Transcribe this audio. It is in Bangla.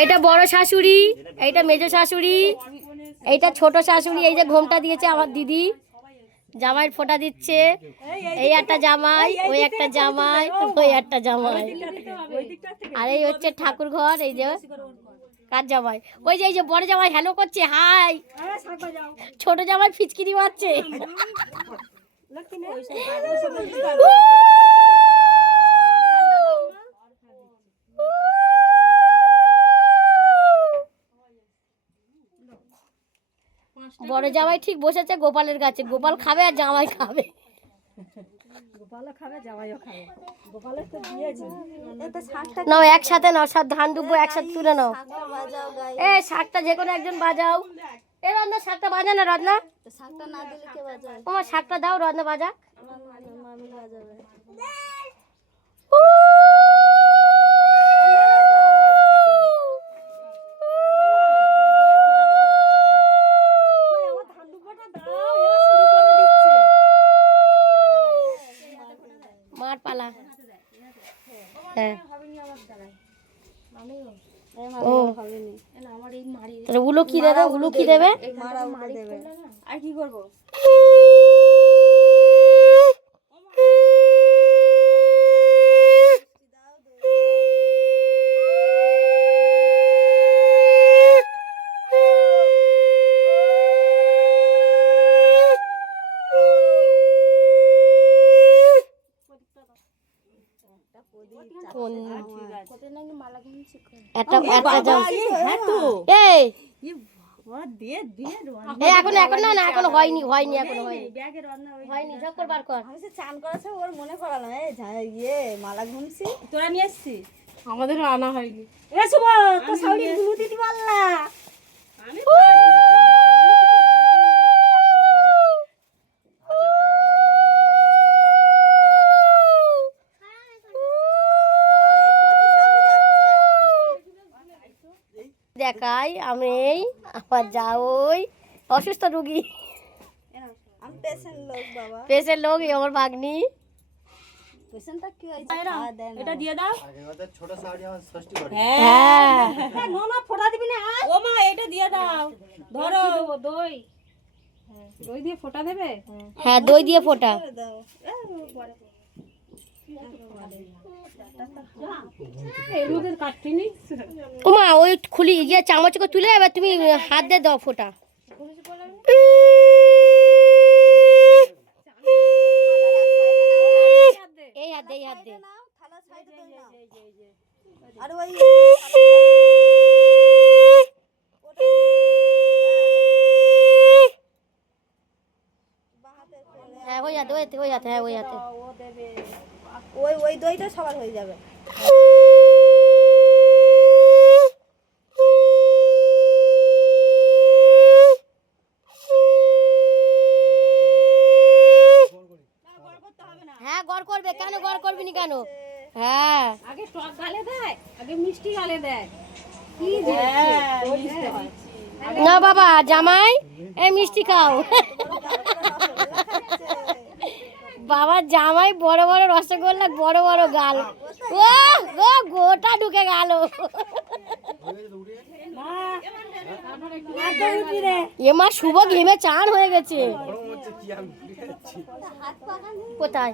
এইটা বড় শাশুড়ি, এইটা মেজো শাশুড়ি, এইটা ছোট শাশুড়ি। এই যে ঘোমটা দিয়েছে আমার দিদি, জামাইয়ের ফোঁটা দিচ্ছে। এই একটা জামাই, ওই একটা জামাই, ওই একটা জামাই। আর এই হচ্ছে ঠাকুর ঘর। এই যে কার জামাই, ওই যে এই যে বড় জামাই হ্যালো করছে, হাই। ছোট জামাই ফিচকিরি মারছে। বড় জামাই ঠিক বসেছে গোপালের কাছে, গোপাল খাবে আর জামাই খাবে। নাও একসাথে নাও, সব ধান দুব্বো একসাথে তুলে নাও। এ শাকটা যে কোনো একজন বাজাও। এ রত্না শাকটা বাজা না, রত্না শাকটা না দিলে কে বাজায়? ও শাকটা দাও, রত্না বাজা। মামি বাজাবে। মার পালা। হ্যাঁ ও উলো কি দেবে, উলো কি দেবে? আর কি করবো? এখন না, এখনো হয়নি, এখনো হয়নি। ঝক্কর বার কর। চান করেছে ওর মনে করা না। ইয়ে মালা ঘুমছি তোরা নিয়ে এসছি, আমাদেরও আনা হয়নি। দেখাই আমি, আমার যাওই অসুস্থ রুগী, পেশেন্ট লোক, আমার ভাগ্নি। এটা দিয়ে দাও। ছোট শাড়ি আমার ষষ্ঠী করে। হ্যাঁ নো মা ফোঁটা দিবি না। ও মা এটা দিয়ে দাও, ধরো দই। দই দিয়ে ফোঁটা দেবে? হ্যাঁ দই দিয়ে ফোঁটা। ওমা ওই খুলি গিয়ে চামচ করে তুলে এবার তুমি হাত দিয়ে দাও ফোঁটা। এই হাত দে, এই হাত দে। হ্যাঁ ওই হাতে, ওই হাতে, হ্যাঁ ওই হাতে। ওই দইটা সবার হয়ে যাবে। হ্যাঁ গড় করবে, কেন গড় করবি না কেন? হ্যাঁ আগে টক গালে দেয়, আগে মিষ্টি গালে দেয়। কি না বাবা জামাই এই মিষ্টি খাও। বাবা জামাই বড় বড় রসগোল্লা, বড় বড় গাল। ও ও গোটা ঢুকে গেল। এমা শুভ ঘেমে চান হয়ে গেছে। কোথায়?